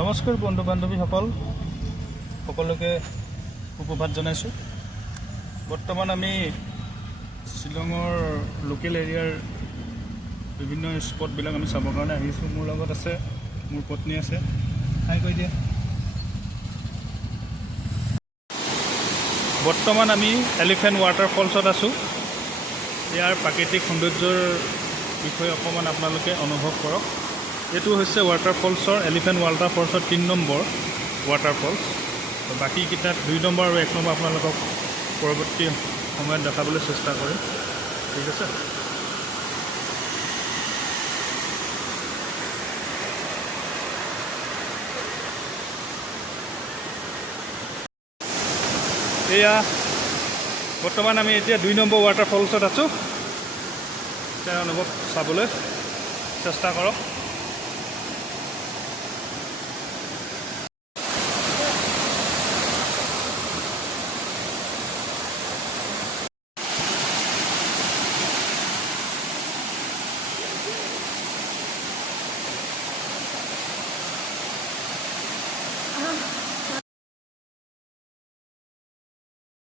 নমস্কাৰ বন্ধু বান্ধৱীসকল সকলোকে সুপ্ৰভাত জনাইছোঁ। বৰ্তমান আমি শ্বিলঙৰ লোকেল এৰিয়াৰ বিভিন্ন স্পটবিলাক আমি চাবৰ কাৰণে আহিছোঁ। মোৰ লগত আছে মোৰ পত্নী আছে। হাই কৈ দিয়া। বৰ্তমান আমি এলিফেণ্ট ৱাটাৰফলছত আছোঁ। ইয়াৰ প্ৰাকৃতিক সৌন্দৰ্যৰ বিষয়ে অকণমান আপোনালোকে অনুভৱ কৰক। এইটো হৈছে ৱাটাৰফলছৰ এলিফেণ্ট ৱাটাৰফলছৰ 3 নম্বৰ ৱাটাৰফলছ। বাকীকেইটাত 2 নম্বৰ আৰু 1 নম্বৰ আপোনালোকক পৰৱৰ্তী সময়ত দেখাবলৈ চেষ্টা কৰিম। ঠিক আছে। এয়া বৰ্তমান আমি এতিয়া 2 নম্বৰ ৱাটাৰফলছত আছোঁ। তাৰ অনুভৱ চাবলৈ চেষ্টা কৰক।